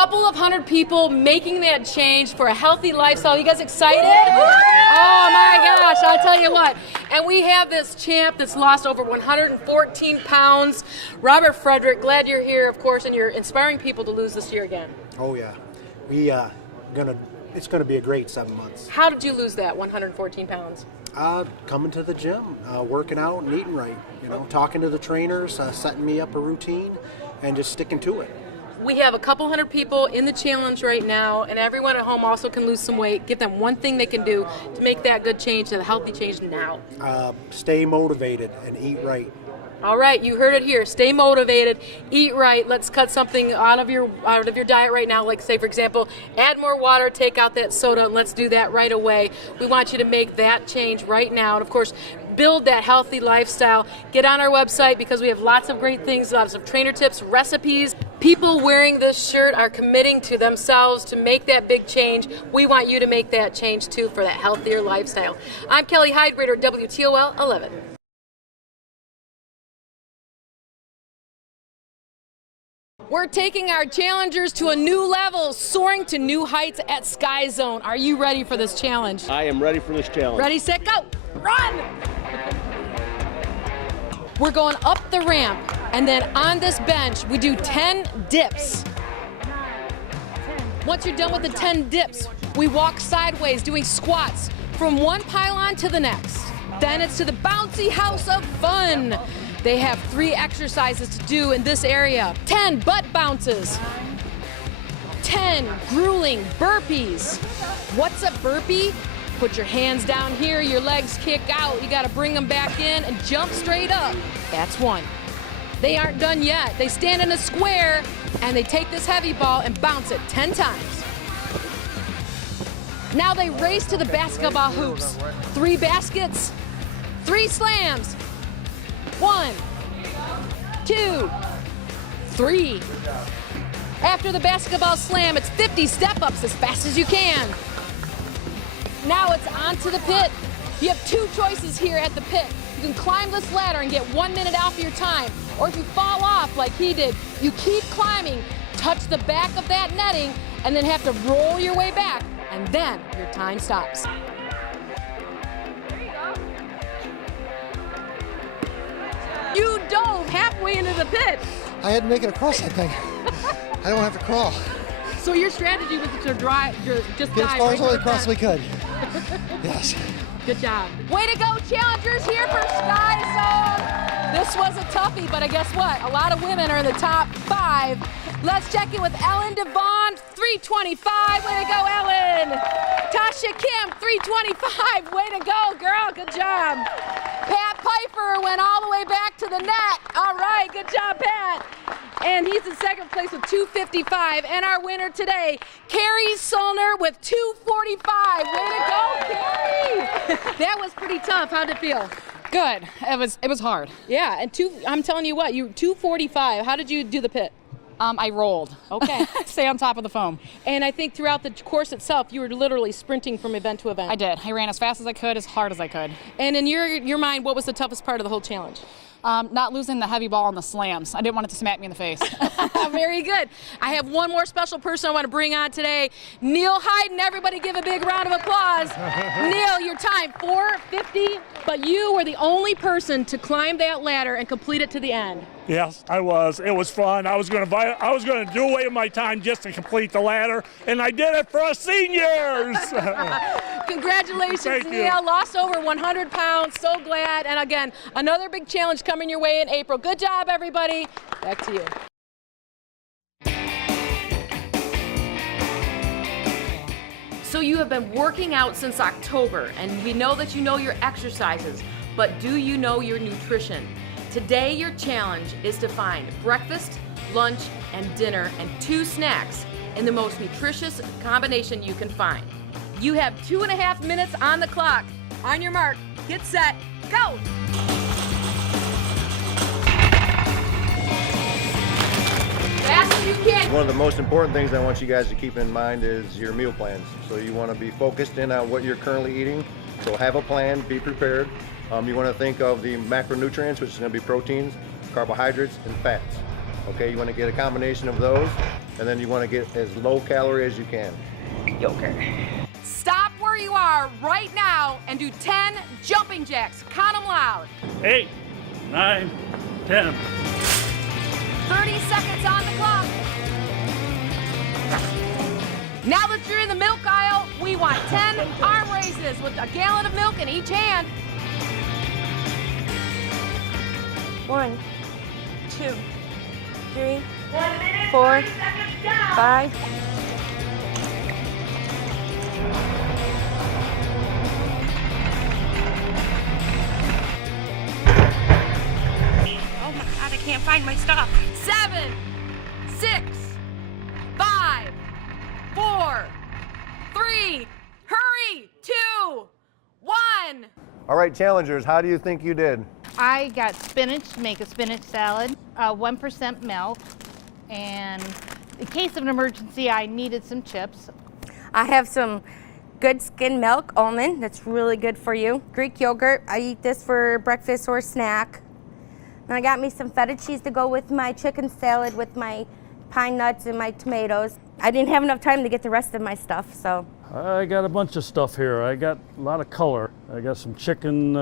couple of hundred people making that change for a healthy lifestyle. You guys excited? Oh my gosh, I'll tell you what. And we have this champ that's lost over 114 pounds. Robert Frederick, glad you're here, of course, and you're inspiring people to lose this year again. Oh yeah, it's gonna be a great 7 months. How did you lose that 114 pounds? Coming to the gym, working out and eating right, talking to the trainers, setting me up a routine, and just sticking to it. We have a couple hundred people in the challenge right now, and everyone at home also can lose some weight. Give them one thing they can do to make that good change, the healthy change now. Stay motivated and eat right. All right, you heard it here. Stay motivated, eat right. Let's cut something out of your diet right now. Like, say, for example, add more water, take out that soda, and let's do that right away. We want you to make that change right now. And, of course, build that healthy lifestyle. Get on our website because we have lots of great things, lots of trainer tips, recipes. People wearing this shirt are committing to themselves to make that big change. We want you to make that change, too, for that healthier lifestyle. I'm Kelly Heidbreder, WTOL 11. We're taking our challengers to a new level, soaring to new heights at Sky Zone. Are you ready for this challenge? I am ready for this challenge. Ready, set, go! Run! We're going up the ramp, and then on this bench, we do 10 dips. Once you're done with the 10 dips, we walk sideways doing squats from one pylon to the next. Then it's to the bouncy house of fun. They have 3 exercises to do in this area. 10 butt bounces. 10 grueling burpees. What's a burpee? Put your hands down here, your legs kick out. You gotta bring them back in and jump straight up. That's 1. They aren't done yet. They stand in a square and they take this heavy ball and bounce it 10 times. Now they race to the basketball hoops. 3 baskets, 3 slams. 1, 2, 3. After the basketball slam, it's 50 step-ups as fast as you can. Now it's on to the pit. You have 2 choices here at the pit. You can climb this ladder and get 1 minute off your time. Or if you fall off like he did, you keep climbing, touch the back of that netting, and then have to roll your way back. And then your time stops. You dove halfway into the pit. I had to make it across that thing. I don't have to crawl. So your strategy was to just Get as dive far right as I to the possibly front. could. Yes. Good job. Way to go, challengers here for Sky Zone. This was a toughie, but guess what? A lot of women are in the top 5. Let's check in with Ellen Devon, 325. Way to go, Ellen. Tasha Kim, 325. Way to go, girl. Good job. Pat Piper went all the way back to the net. All right, good job, Pat. And he's in second place with 255. And our winner today, Carrie Solner with 245. Way to go, Carrie. That was pretty tough. How'd it feel? Good. It was hard. Yeah, and I'm telling you what, you 245. How did you do the pit? I rolled. Okay. Stay on top of the foam. And I think throughout the course itself, you were literally sprinting from event to event. I did. I ran as fast as I could, as hard as I could. And in your mind, what was the toughest part of the whole challenge? Not losing the heavy ball on the slams. I didn't want it to smack me in the face. Very good. I have one more special person I want to bring on today, Neil Hayden. Everybody give a big round of applause. Neil, your time, 4:50, but you were the only person to climb that ladder and complete it to the end. Yes, I was. It was fun. I was going to do away with my time just to complete the ladder, and I did it for us seniors. Congratulations, Thank you. Neil. Lost over 100 pounds. So glad. And again, another big challenge coming your way in April. Good job, everybody. Back to you. So you have been working out since October, and we know that you know your exercises, but do you know your nutrition? Today, your challenge is to find breakfast, lunch, and dinner, and 2 snacks in the most nutritious combination you can find. You have 2.5 minutes on the clock. On your mark, get set, go! Fast as you can. One of the most important things I want you guys to keep in mind is your meal plans. So you want to be focused in on what you're currently eating. So have a plan, be prepared. You want to think of the macronutrients, which is going to be proteins, carbohydrates, and fats. Okay, you want to get a combination of those, and then you want to get as low calorie as you can. Yogurt. Stop where you are right now and do 10 jumping jacks. Count them loud. 8, 9, 10. 30 seconds on the clock. Now that you're in the milk aisle, we want 10 arm raises with a gallon of milk in each hand. 1, 2, 3, 4, 5. Oh my God, I can't find my stuff. 7, 6, 5, 4, 3, hurry, 2, 1. All right, challengers, how do you think you did? I got spinach to make a spinach salad, 1% milk, and in case of an emergency, I needed some chips. I have some good skim milk, almond, that's really good for you. Greek yogurt, I eat this for breakfast or snack. And I got me some feta cheese to go with my chicken salad with my pine nuts and my tomatoes. I didn't have enough time to get the rest of my stuff, so. I got a bunch of stuff here. I got a lot of color. I got some chicken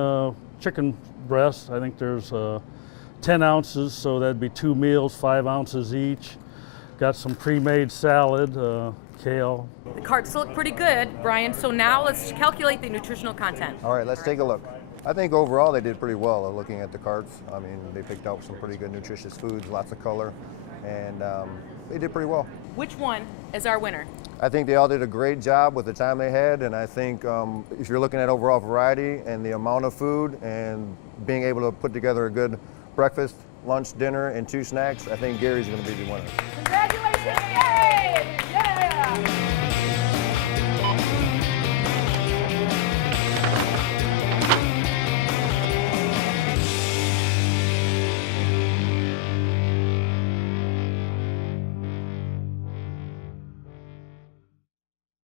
breast. I think there's 10 ounces, so that'd be 2 meals, 5 ounces each. Got some pre-made salad, kale. The carts look pretty good, Brian, so now let's calculate the nutritional content. All right, let's take a look. I think overall they did pretty well looking at the carts. I mean, they picked out some pretty good nutritious foods, lots of color, and they did pretty well. Which one is our winner? I think they all did a great job with the time they had, and I think if you're looking at overall variety and the amount of food and being able to put together a good breakfast, lunch, dinner, and 2 snacks, I think Gary's going to be the winner. Congratulations,